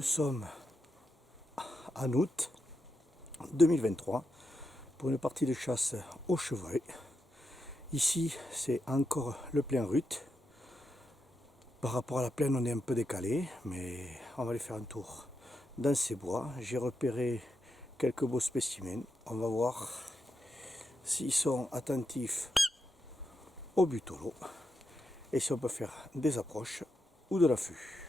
Nous sommes en août 2023 pour une partie de chasse au chevreuil. Ici, c'est encore le plein rut. Par rapport à la plaine, on est un peu décalé, mais on va aller faire un tour dans ces bois. J'ai repéré quelques beaux spécimens. On va voir s'ils sont attentifs au butolo et si on peut faire des approches ou de l'affût.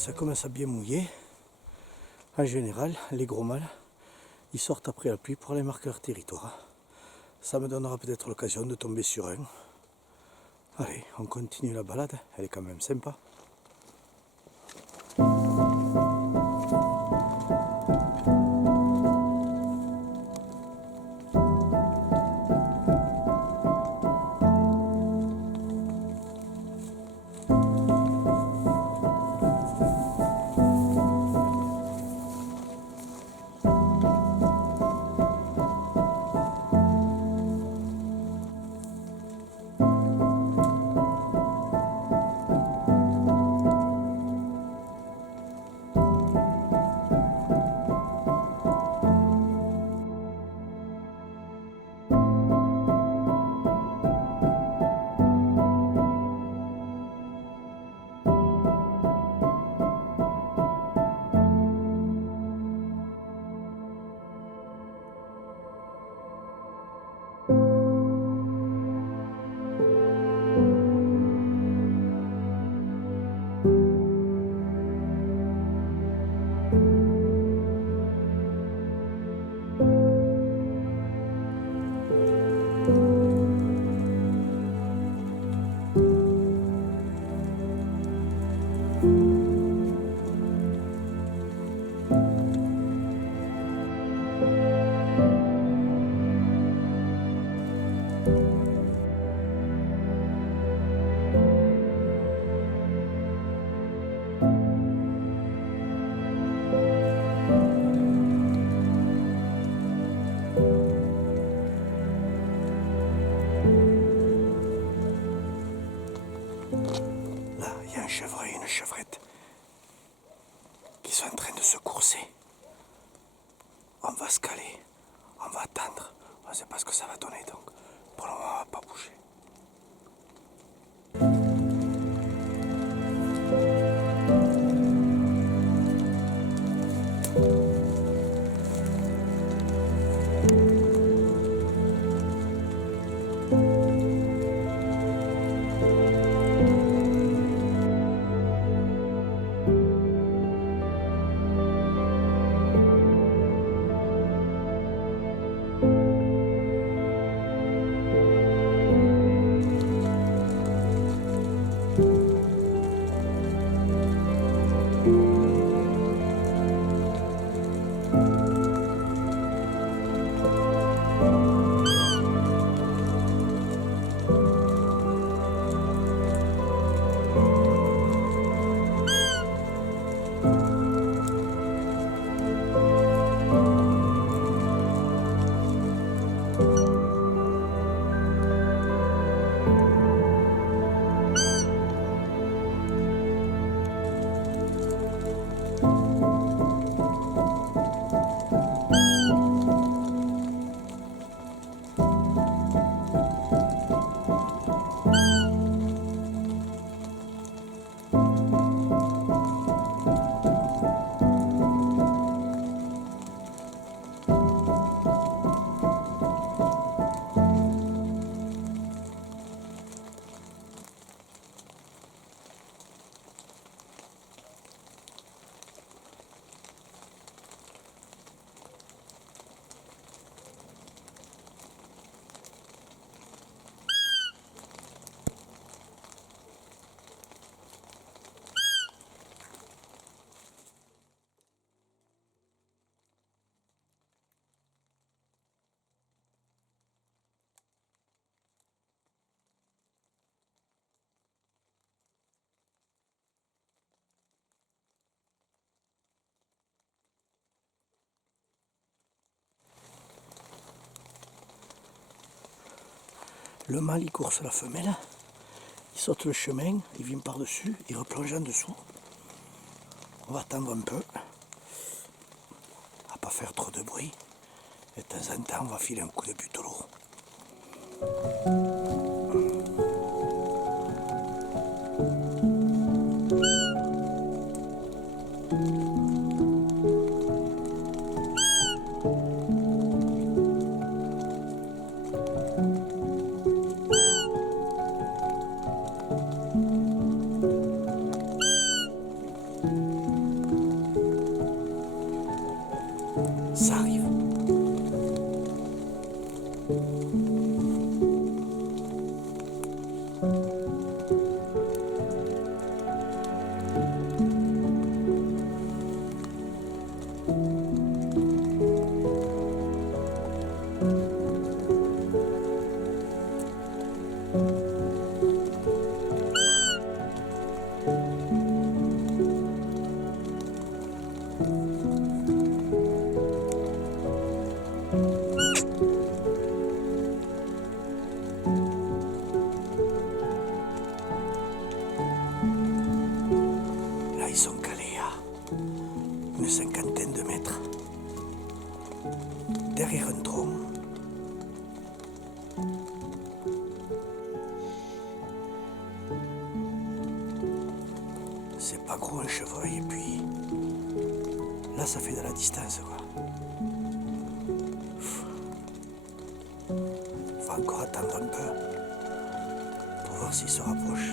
ça commence à bien mouiller. En général, les gros mâles, ils sortent après la pluie pour aller marquer leur territoire. Ça me donnera peut-être l'occasion de tomber sur un. Allez, on continue la balade, elle est quand même sympa. Là, il y a un chevreuil et une chevrette qui sont en train de se courser. On va se caler, on va attendre, on ne sait pas ce que ça va donner, donc pour le moment on ne va pas bouger. Le mâle il course la femelle, il saute le chemin, il vient par-dessus, il replonge en dessous. On va attendre un peu, à pas faire trop de bruit, et de temps en temps on va filer un coup de butoleau. Là, ils sont calés à une cinquantaine de mètres derrière un tronc. C'est pas gros un chevreuil, et puis là, ça fait de la distance, quoi. Faut encore attendre un peu pour voir s'il se rapproche.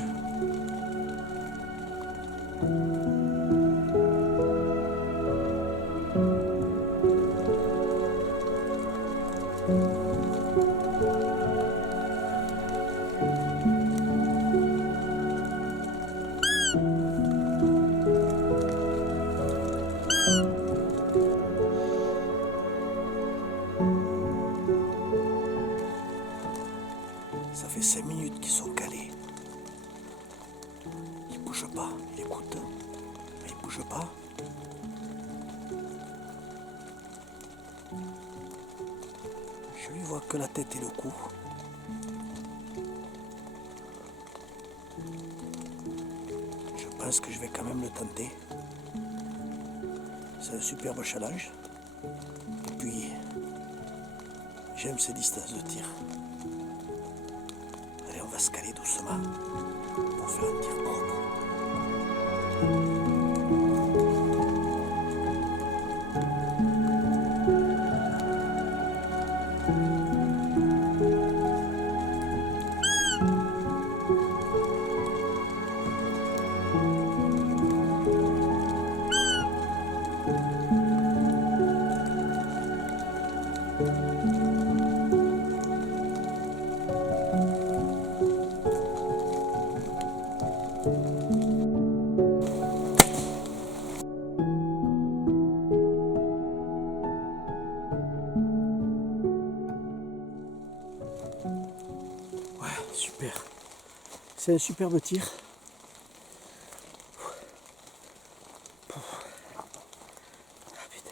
Ça fait 5 minutes qu'ils sont calés. Ils bougent pas, ils écoutent, mais ils bougent pas. Je lui vois que la tête et le cou. Je pense que je vais quand même le tenter. C'est un superbe challenge. Et puis, j'aime ces distances de tir. Allez, on va se caler doucement pour faire un tir propre. Super. C'est un superbe tir. Ah putain.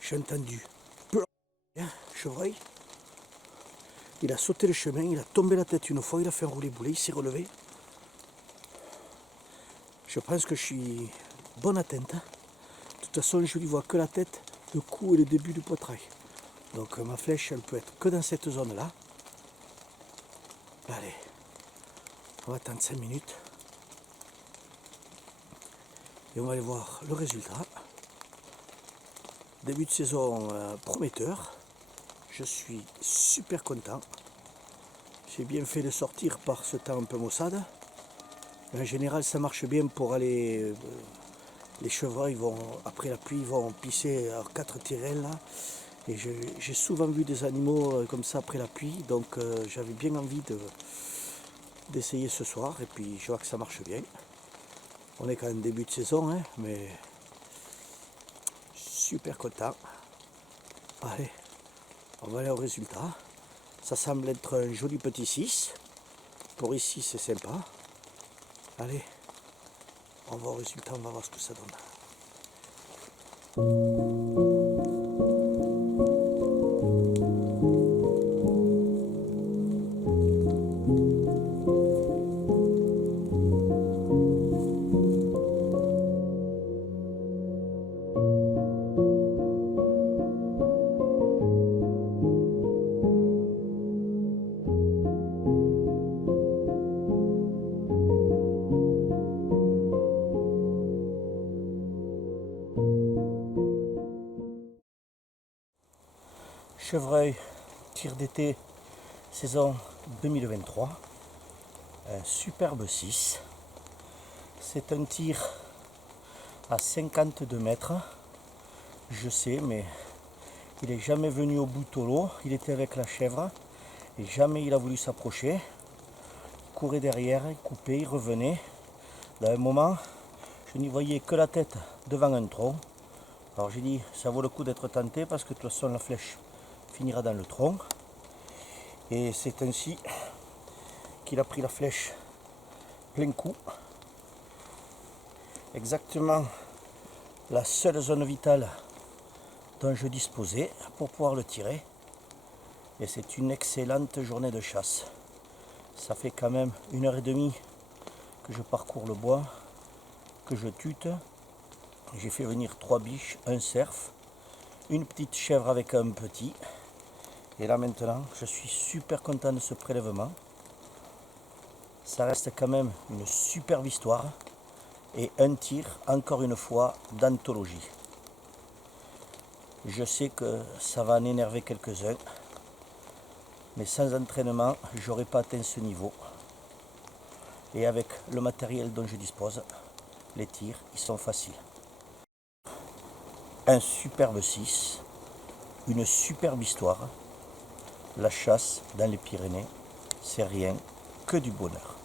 J'ai entendu chevreuil. Il a sauté le chemin, il a tombé la tête une fois, il a fait un roulé-boulet, il s'est relevé. Je pense que je suis bonne atteinte. De toute façon, je lui vois que la tête, le cou et le début du poitrail. Donc ma flèche, elle peut être que dans cette zone-là. Allez, on va attendre 5 minutes et on va aller voir le résultat. Début de saison prometteur, je suis super content. J'ai bien fait de sortir par ce temps un peu maussade. En général, ça marche bien pour aller. Les chevreuils vont, après la pluie, vont pisser à 4 tirelles là. Et j'ai souvent vu des animaux comme ça après la pluie, donc j'avais bien envie d'essayer ce soir, et puis je vois que ça marche bien. On est quand même début de saison, hein, mais super content. Allez, on va aller au résultat. Ça semble être un joli petit 6. Pour ici, c'est sympa. Allez, on va au résultat, on va voir ce que ça donne. Chevreuil, tir d'été, saison 2023, un superbe 6. C'est un tir à 52 mètres, je sais, mais Il n'est jamais venu au bout au lot. Il était avec la chèvre et jamais il a voulu s'approcher. Il courait derrière, il coupait, il revenait. Dans un moment, je n'y voyais que la tête devant un tronc. Alors j'ai dit, ça vaut le coup d'être tenté parce que de toute façon la flèche finira dans le tronc. Et c'est ainsi qu'il a pris la flèche plein coup. Exactement la seule zone vitale dont je disposais pour pouvoir le tirer. Et c'est une excellente journée de chasse. Ça fait quand même 1h30 que je parcours le bois, que je tute. J'ai fait venir 3 biches, un cerf, une petite chèvre avec un petit. Et là maintenant, je suis super content de ce prélèvement. Ça reste quand même une superbe histoire. Et un tir, encore une fois, d'anthologie. Je sais que ça va en énerver quelques-uns. Mais sans entraînement, j'aurais pas atteint ce niveau. Et avec le matériel dont je dispose, les tirs, ils sont faciles. Un superbe 6, une superbe histoire. La chasse dans les Pyrénées, c'est rien que du bonheur.